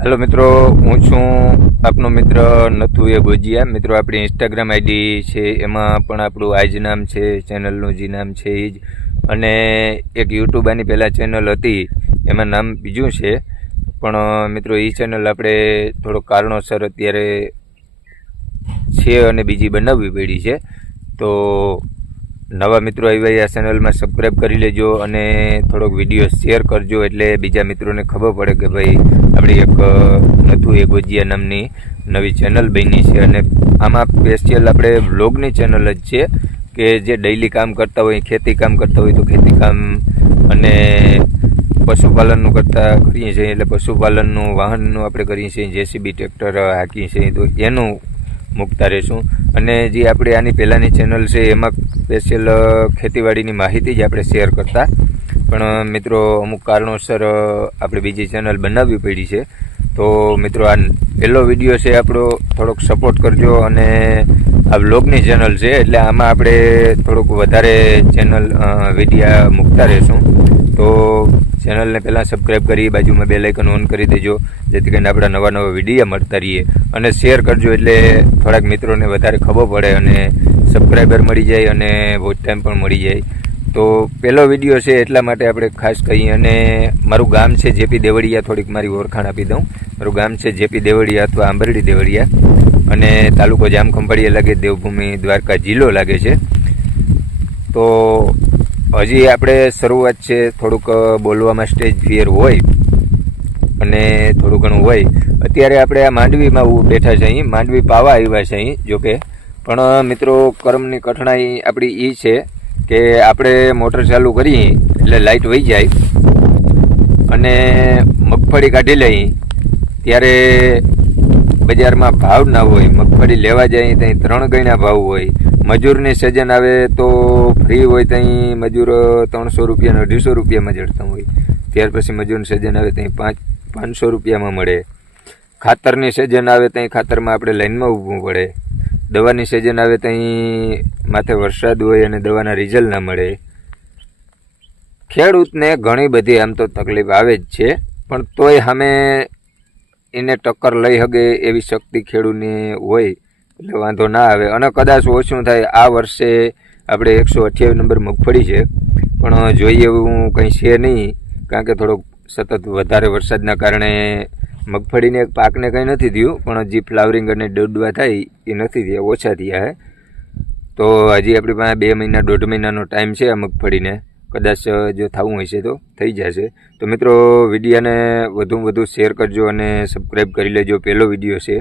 Hello मित्रों, हूँ छूँ आपनो मित्र नथु ए गोजिया। मित्रों, अपनी इंस्टाग्राम आईडी है, एमां पण आपणुं आज नाम है, चेनलनुं जी नाम है ज, अने एक यूट्यूब आनी पहेला चेनल हती एमां नाम बीजुं छे। पण मित्रों, ई चेनल आपणे थोड़ो कारणोसर अत्यारे छे अने बीजी बनाववी पड़ी छे। तो नवा मित्रों आव्या आ चेनल में सब्सक्राइब करी लेजो अने थोड़ोक विडियो शेर करजो, एटले बीजा मित्रों ने खबर पड़े कि भाई आपणी एक नथु ए गोजिया नामनी नवी चेनल बनी है। अने आमां स्पेशियल आपणे व्लॉगनी चेनल ज छे कि जे डेली काम करता होय, खेती काम करता होय तो खेती काम अने पशुपालननुं करता करीए छीए, एटले पशुपालननुं वाहननुं आपणे करीए छीए, जेसीबी ट्रेक्टर हाकीए छीए तो एनुं मूकता रहीशुं। अने जे आपणे आनी पहेलानी चेनल छे एमां स्पेशियल खेतीवाड़ीनी माहिती ज आपणे शेर करता, पण मित्रों अमुक कारणोसर आपणे बीजी चेनल बनाववी पड़ी छे। तो मित्रों, आ पहेलो विडियो छे आपणो, थोड़ोक सपोर्ट करजो। अने आ व्लॉगनी चेनल छे एटले आमां आपणे थोड़ोक वधारे चेनल विडिया मूकता रहीशुं। तो चेनल ने पहला सब्सक्राइब करी बाजू में बेल आइकन ऑन करी देजो, जेथी करीने आपणा नवा नवा विडिया मळता रहीए। अने शेर करजो एटले थोड़ाक मित्रों ने वधारे खबर पड़े अने सब्सक्राइबर मळी जाय अने वॉच टाइम पण मळी जाय। तो पहलो विडियो है एटला माटे आपणे खास कहीए। अने मारुं गाम है जेपी देवड़िया, थोड़ीक मारी ओळखाण आपी दऊं। मारुं गाम है जेपी देवड़िया अथवा आंबरडी देवड़िया, अने तालुको जामखंभाळिया लागे, देवभूमि द्वारका जिल्लो लागे छे। तो हजी आपणे शरूआत छे, थोड़ुंक बोलवामां स्टेज फियर होय अने थोड़ुं घणुं होय। अत्यारे आपणे आ मांडवीमां बेठा छीए, मांडवी पावा आव्या छीए। जो के पण मित्रों, कर्मनी कठणाई आपणी ई छे के आपणे मोटर चालू करीए एटले लाइट वही जाय अने मगफળી काढी लई त्यारे बजार में भाव ना होय। मगफળી लेवा जाए तई 3 गणा भाव होय। मजूरनी सीजन आवे तो फ्री होय तई मजूर 300 रुपया ने 250 रुपया में जड़ता होय। त्यार पछी मजूरनी सीजन आवे तई 500 रुपया में मळे। खातरनी सीजन आवे तई खातर में आपणे लाइन में ऊभું पड़े। दवानी सीजन आवे तई माथे वरसाद होय अने दवाना रिजल्ट ना मळे। खेडूतने घणी बधी आम तो तकलीफ आवे ज छे, पण तोय सामे एने टक्कर लई हगे एवी शक्ति खेडूतनी होय એટલે વાંધો ના આવે। અને કદાચ ઓછું થાય, આ વર્ષે આપણે 128 નંબર મગફળી છે, પણ જોઈએ એવું કંઈ છે નહીં, કારણ કે થોડોક સતત વધારે વરસાદના કારણે મગફળીને પાકને કંઈ નથી થયું, પણ હજી ફ્લાવરિંગ અને ડોડવા થાય એ નથી થયા, ઓછા થયા છે। તો હજી આપણી પાસે 2 મહિના 1.5 મહિનાનો ટાઈમ છે આ મગફળીને, કદાચ જો થવું હશે તો થઈ જશે। તો મિત્રો, વિડીયોને વધુમાં વધુ શેર કરજો અને સબસ્ક્રાઈબ કરી લેજો। પહેલો વિડીયો છે।